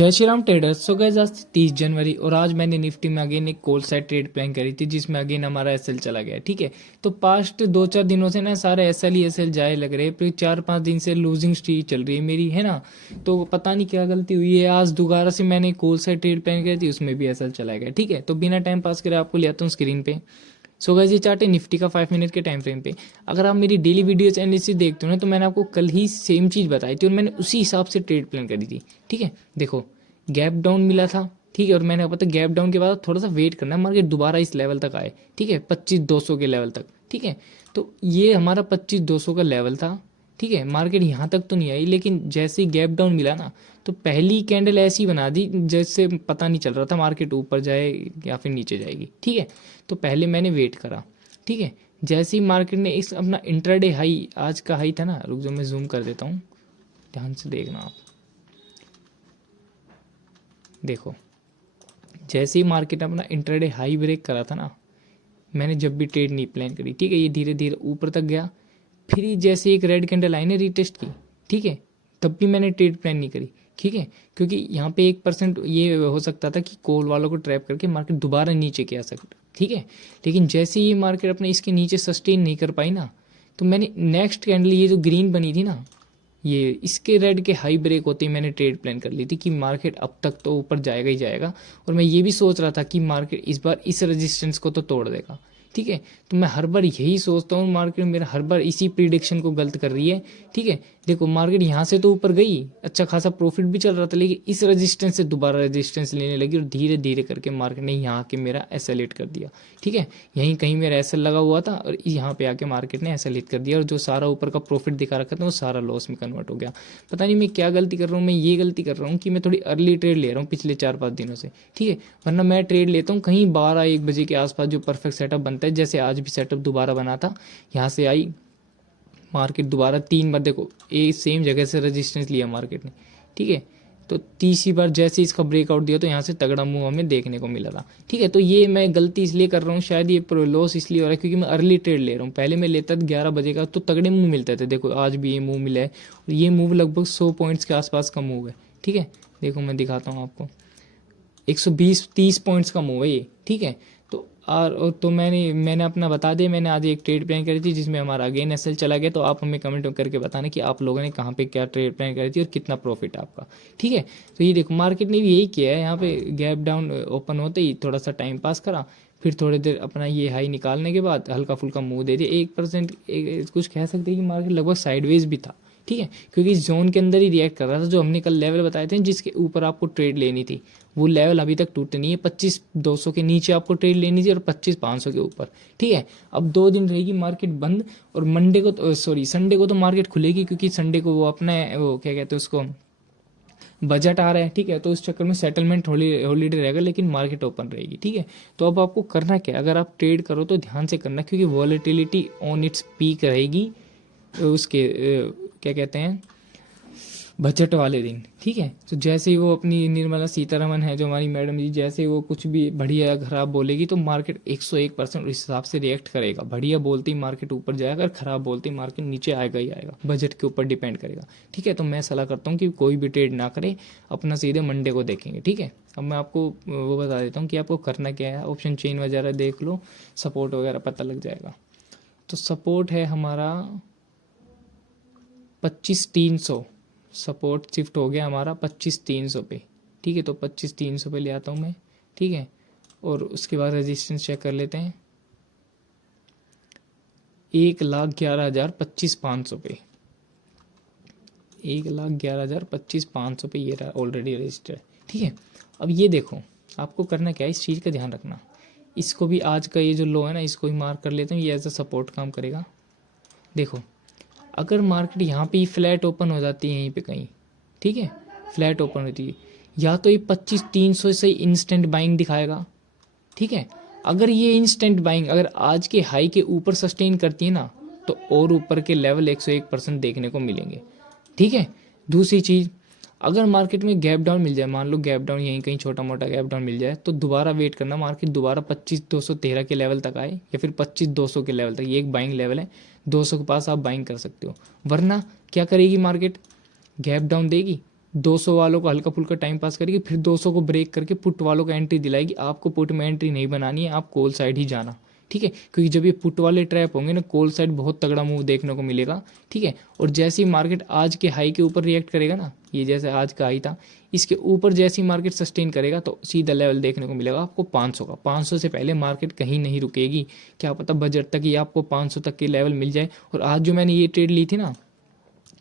जय Shri Ram traders. So guys आज 30 जनवरी और आज मैंने निफ्टी में अगेन एक कॉल साइड ट्रेड प्लान करी थी जिसमें अगेन हमारा एसएल चला गया। ठीक है, तो पास्ट 2-4 दिनों से ना सारे एसएल जाए लग रहे हैं। फिर 4-5 दिन से लूजिंग स्ट्रीक चल रही है मेरी, है ना। तो पता नहीं क्या गलती हुई है, आज दोबारा से मैंने कॉल साइड ट्रेड प्लान करी थी, उसमें भी एसएल चला गया। ठीक है, तो बिना टाइम पास करे आपको ले आता हूँ स्क्रीन पे। सो गाइस ये चार्ट है निफ्टी का 5 मिनट के टाइम फ्रेम पे। अगर आप मेरी डेली वीडियोस एनालिसिस देखते हो ना तो मैंने आपको कल ही सेम चीज़ बताई थी और मैंने उसी हिसाब से ट्रेड प्लान करी थी। ठीक है, देखो गैप डाउन मिला था। ठीक है, और मैंने पता गैप डाउन के बाद थोड़ा सा वेट करना है, मार्केट दोबारा इस लेवल तक आए। ठीक है, 25,200 के लेवल तक। ठीक है, तो ये हमारा 25,200 का लेवल था। ठीक है, मार्केट यहाँ तक तो नहीं आई, लेकिन जैसे ही गैप डाउन मिला ना तो पहली कैंडल ऐसी बना दी जैसे पता नहीं चल रहा था मार्केट ऊपर जाए या फिर नीचे जाएगी। ठीक है, तो पहले मैंने वेट करा। ठीक है, जैसे ही मार्केट ने इस अपना इंट्राडे हाई, आज का हाई था ना, रुक जाओ मैं जूम कर देता हूँ, ध्यान से देखना आप। देखो जैसे ही मार्केट अपना इंट्राडे हाई ब्रेक करा था ना, मैंने जब भी ट्रेड नहीं प्लान करी। ठीक है, ये धीरे धीरे ऊपर तक गया, फिर ही जैसे एक रेड कैंडल आई ने रीटेस्ट की। ठीक है, तब भी मैंने ट्रेड प्लान नहीं करी। ठीक है, क्योंकि यहाँ पे 1% ये हो सकता था कि कॉल वालों को ट्रैप करके मार्केट दोबारा नीचे के आ सकता। ठीक है, लेकिन जैसे ही मार्केट अपने इसके नीचे सस्टेन नहीं कर पाई ना, तो मैंने नेक्स्ट कैंडल ये जो ग्रीन बनी थी ना, ये इसके रेड के हाई ब्रेक होते ही मैंने ट्रेड प्लान कर ली थी कि मार्केट अब तक तो ऊपर जाएगा ही जाएगा। और मैं ये भी सोच रहा था कि मार्केट इस बार इस रेजिस्टेंस को तो तोड़ देगा। ठीक है, तो मैं हर बार यही सोचता हूँ, मार्केट मेरा हर बार इसी प्रिडिक्शन को गलत कर रही है। ठीक है, देखो मार्केट यहाँ से तो ऊपर गई, अच्छा खासा प्रॉफिट भी चल रहा था, लेकिन इस रेजिस्टेंस से दोबारा रेजिस्टेंस लेने लगी और धीरे धीरे करके मार्केट ने यहाँ आके मेरा एसएल हिट कर दिया। ठीक है, यहीं कहीं मेरा एसएल लगा हुआ था और यहाँ पे आके मार्केट ने एसएल हिट कर दिया और जो सारा ऊपर का प्रॉफिट दिखा रखा था वो सारा लॉस में कन्वर्ट हो गया। पता नहीं मैं क्या गलती कर रहा हूँ। मैं ये गलती कर रहा हूँ कि मैं थोड़ी अर्ली ट्रेड ले रहा हूँ पिछले 4-5 दिनों से। ठीक है, वरना मैं ट्रेड लेता हूँ कहीं 12-1 बजे के आसपास, जो परफेक्ट सेटअप बनता है, जैसे आज भी सेटअप दोबारा बना था। यहाँ से आई मार्केट दोबारा 3 बार, देखो एक सेम जगह से रेजिस्टेंस लिया मार्केट ने। ठीक है, तो तीसरी बार जैसे इसका ब्रेकआउट दिया तो यहाँ से तगड़ा मूव हमें देखने को मिला था। ठीक है, तो ये मैं गलती इसलिए कर रहा हूँ, शायद ये लॉस इसलिए हो रहा है क्योंकि मैं अर्ली ट्रेड ले रहा हूँ। पहले मैं लेता था 11 बजे का तो तगड़े मूव मिलते थे। देखो आज भी ये मूव मिला है और ये मूव लगभग 100 पॉइंट्स के आसपास का मूव है। ठीक है, देखो मैं दिखाता हूँ आपको, 120-30 पॉइंट्स का मूव है ये। ठीक है, और तो मैंने अपना बता दिया, मैंने आज एक ट्रेड प्लान करी थी जिसमें हमारा अगेन एसएल चला गया। तो आप हमें कमेंट करके बताना कि आप लोगों ने कहाँ पे क्या ट्रेड प्लान करी थी और कितना प्रॉफिट है आपका। ठीक है, तो ये देखो मार्केट ने भी यही किया है, यहाँ पे गैप डाउन ओपन होते ही थोड़ा सा टाइम पास करा, फिर थोड़ी देर अपना ये हाई निकालने के बाद हल्का फुल्का मुंह दे दिया। 1% कुछ कह सकते हैं कि मार्केट लगभग साइडवेज भी था। ठीक है, क्योंकि इस जोन के अंदर ही रिएक्ट कर रहा था जो हमने कल लेवल बताए थे जिसके ऊपर आपको ट्रेड लेनी थी। वो लेवल अभी तक टूटे नहीं है। 25,200 के नीचे आपको ट्रेड लेनी थी और 25,500 के ऊपर। ठीक है, अब 2 दिन रहेगी मार्केट बंद और मंडे को तो संडे को तो मार्केट खुलेगी, क्योंकि संडे को वो अपना वो क्या कहते हैं उसको, बजट आ रहा है। ठीक है, तो उस चक्कर में सेटलमेंट हॉलीडे रहेगा, लेकिन मार्केट ओपन रहेगी। ठीक है, तो अब आपको करना क्या, अगर आप ट्रेड करो तो ध्यान से करना, क्योंकि वॉलेटिलिटी ऑन इट्स पीक रहेगी उसके क्या कहते हैं बजट वाले दिन। ठीक है, तो जैसे ही वो अपनी निर्मला सीतारमन है जो हमारी मैडम जी, जैसे ही वो कुछ भी बढ़िया खराब बोलेगी तो मार्केट 101% उस हिसाब से रिएक्ट करेगा। बढ़िया बोलते ही मार्केट ऊपर जाएगा और खराब बोलते ही मार्केट नीचे आएगा ही आएगा, बजट के ऊपर डिपेंड करेगा। ठीक है, तो मैं सलाह करता हूँ कि कोई भी ट्रेड ना करे, अपना सीधे मंडे को देखेंगे। ठीक है, अब मैं आपको वो बता देता हूँ कि आपको करना क्या है। ऑप्शन चेन वगैरह देख लो, सपोर्ट वगैरह पता लग जाएगा। तो सपोर्ट है हमारा 25,300, सपोर्ट शिफ्ट हो गया हमारा 25,300 पे। ठीक है, तो 25,300 पे ले आता हूँ मैं। ठीक है, और उसके बाद रेजिस्टेंस चेक कर लेते हैं 1,11,25,500 पे। 1,11,25,500 पे ये रहा ऑलरेडी रजिस्टर। ठीक है, अब ये देखो आपको करना क्या है, इस चीज़ का ध्यान रखना। इसको भी आज का ये जो लो है ना, इसको भी मार्क कर लेते हैं, ये एज अ सपोर्ट काम करेगा। देखो अगर मार्केट यहाँ पे ही फ्लैट ओपन हो जाती है यहीं पे कहीं, ठीक है, फ्लैट ओपन होती है, या तो ये 25,300 से इंस्टेंट बाइंग दिखाएगा। ठीक है, अगर ये इंस्टेंट बाइंग अगर आज के हाई के ऊपर सस्टेन करती है ना, तो और ऊपर के लेवल 101% देखने को मिलेंगे। ठीक है, दूसरी चीज़, अगर मार्केट में गैप डाउन मिल जाए, मान लो गैप डाउन यहीं कहीं छोटा मोटा गैप डाउन मिल जाए, तो दोबारा वेट करना, मार्केट दोबारा 25,213 के लेवल तक आए या फिर 25,200 के लेवल तक। ये एक बाइंग लेवल है, 200 के पास आप बाइंग कर सकते हो। वरना क्या करेगी मार्केट, गैप डाउन देगी, 200 वालों को हल्का फुल्का टाइम पास करेगी, फिर 200 को ब्रेक करके पुट वालों को एंट्री दिलाएगी। आपको पुट में एंट्री नहीं बनानी है, आप कॉल साइड ही जाना, ठीक है, क्योंकि जब ये पुट वाले ट्रैप होंगे ना, कॉल साइड बहुत तगड़ा मूव देखने को मिलेगा, ठीक है। और जैसे ही मार्केट आज के हाई के ऊपर रिएक्ट करेगा ना, ये जैसे आज का हाई था, इसके ऊपर जैसे ही मार्केट सस्टेन करेगा तो सीधा लेवल देखने को मिलेगा आपको 500 का। 500 से पहले मार्केट कहीं नहीं रुकेगी, क्या पता बजट तक ही आपको 500 तक के लेवल मिल जाए। और आज जो मैंने ये ट्रेड ली थी ना,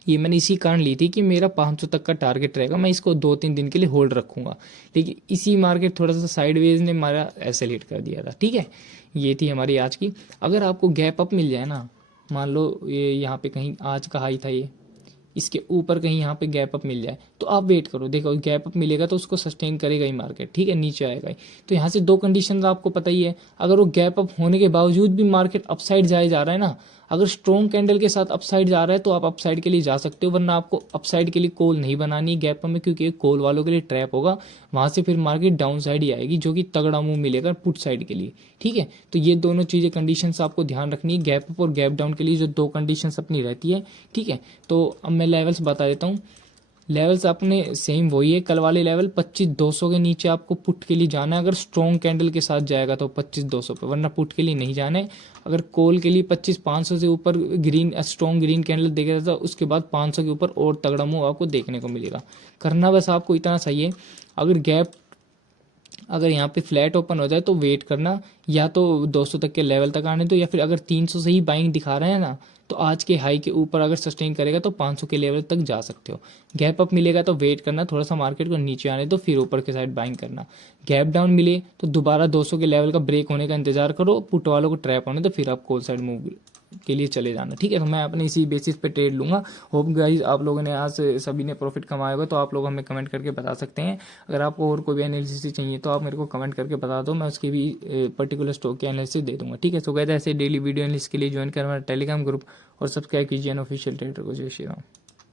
ये मैंने इसी कारण ली थी कि मेरा 500 तक का टारगेट रहेगा, मैं इसको 2-3 दिन के लिए होल्ड रखूंगा, लेकिन इसी मार्केट थोड़ा सा साइडवेज ने हमारा एसेलेट कर दिया था, ठीक है। ये थी हमारी आज की। अगर आपको गैप अप मिल जाए ना, मान लो ये यहाँ पे कहीं आज का हाई था, ये इसके ऊपर कहीं यहाँ पे गैप अप मिल जाए तो आप वेट करो, देखो गैप अप मिलेगा तो उसको सस्टेन करेगा ही मार्केट, ठीक है, नीचे आएगा ही। तो यहाँ से दो कंडीशन आपको पता ही है, अगर वो गैप अप होने के बावजूद भी मार्केट अपसाइड जाए जा रहा है ना, अगर स्ट्रॉन्ग कैंडल के साथ अपसाइड जा रहा है तो आप अपसाइड के लिए जा सकते हो, वरना आपको अपसाइड के लिए कॉल नहीं बनानी गैप में, क्योंकि कॉल वालों के लिए ट्रैप होगा, वहां से फिर मार्केट डाउन साइड ही आएगी, जो कि तगड़ा मूव मिलेगा पुट साइड के लिए, ठीक है। तो ये दोनों चीजें कंडीशंस आपको ध्यान रखनी है, गैप अप और गैप डाउन के लिए जो दो कंडीशंस अपनी रहती है, ठीक है। तो अब मैं लेवल्स बता देता हूँ। लेवल्स अपने सेम वही है, कल वाले लेवल 25,200 के नीचे आपको पुट के लिए जाना है, अगर स्ट्रॉन्ग कैंडल के साथ जाएगा तो 25,200 पे, वरना पुट के लिए नहीं जाना है। अगर कॉल के लिए 25,500 से ऊपर ग्रीन स्ट्रॉन्ग ग्रीन कैंडल देखेगा तो उसके बाद 500 के ऊपर और तगड़ा मूव आपको देखने को मिलेगा। करना बस आपको इतना सही है, अगर यहाँ पे फ्लैट ओपन हो जाए तो वेट करना, या तो 200 तक के लेवल तक आने दो, या फिर अगर 300 से ही बाइंग दिखा रहे हैं ना, तो आज के हाई के ऊपर अगर सस्टेन करेगा तो 500 के लेवल तक जा सकते हो। गैप अप मिलेगा तो वेट करना, थोड़ा सा मार्केट को नीचे आने दो, फिर ऊपर के साइड बाइंग करना। गैप डाउन मिले तो दोबारा 200 के लेवल का ब्रेक होने का इंतजार करो, पुट वालों को ट्रैप होने तो फिर आप कॉल साइड मूव के लिए चले जाना, ठीक है। तो मैं अपने इसी बेसिस पे ट्रेड लूंगा। होप गाइस आप लोगों ने आज सभी ने प्रॉफिट कमाया होगा, तो आप लोग हमें कमेंट करके बता सकते हैं। अगर आपको और कोई भी एनालिसिस चाहिए तो आप मेरे को कमेंट करके बता दो, मैं उसकी भी पर्टिकुलर स्टॉक की एनालिसिस दे दूंगा, ठीक है। सो कहते हैं ऐसे डेली वीडियो एनालिसिस के लिए ज्वाइन कर हमारा टेलीग्राम ग्रुप और सब्सक्राइब कीजिए ऑफिशियल ट्रेडर को। जय श्री राम।